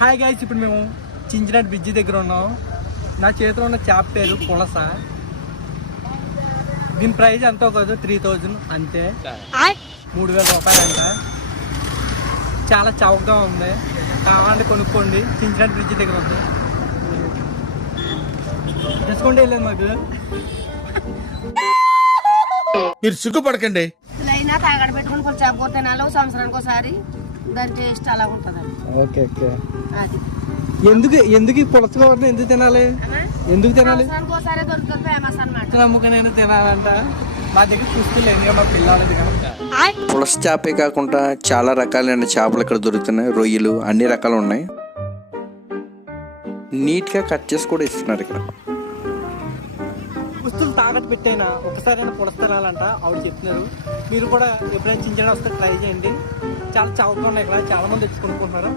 Hi guys, ఇప్పుడు మేము చించినాటి bridge దగ్గర ఉన్నాం. నా చేతిలో ఉన్న చేప పేరు పులస. దీని ప్రైస్ ఎంతో కాదు, 3000 అంతే, 3000 రూపాయలు అంట. చాలా చౌకగా ఉంది, కావాలంటే కొనుక్కోండి. చించినాటి బ్రిడ్జి దగ్గర ఉంది, డిస్కౌంట్ వెళ్ళలేదు మాకు. మీరు సిగ్గుపడకండి. అయినా తాగడ పెట్టుకుని కొంచెం చేప తినాలి సంవత్సరానికి ఒకసారి. దాని టేస్ట్ అలా ఉంటుంది. Okay okay. అది ఎందుకు ఈ పులస కూరని ఎందుకు తినాలి? ఎందుకు తినాలి? సంవత్సరానికి ఒకసారి దొరుకుతుంది, ఫేమస్ అన్నమాట. నమ్ముకనైనా తినాలంట. మా దగ్గర చూసుకోలేదు, మా పిల్లలది కనుక. పులస చేపే కాకుండా చాలా రకాలైన చేపలు ఇక్కడ దొరుకుతున్నాయి. రొయ్యలు అన్ని రకాలు ఉన్నాయి. నీట్గా కట్ చేసి కూడా ఇస్తున్నారు ఇక్కడ. పుస్తులు తాగట్టు పెట్టైనా ఒకసారైనా పులస తినాలంట ఆవిడ చెప్తున్నారు. మీరు కూడా ఎప్పుడైనా చించడం వస్తే ట్రై చేయండి. చాలా చౌకగా ఉన్నాయి ఇక్కడ, చాలా మంది వచ్చి కొనుక్కుంటున్నారు.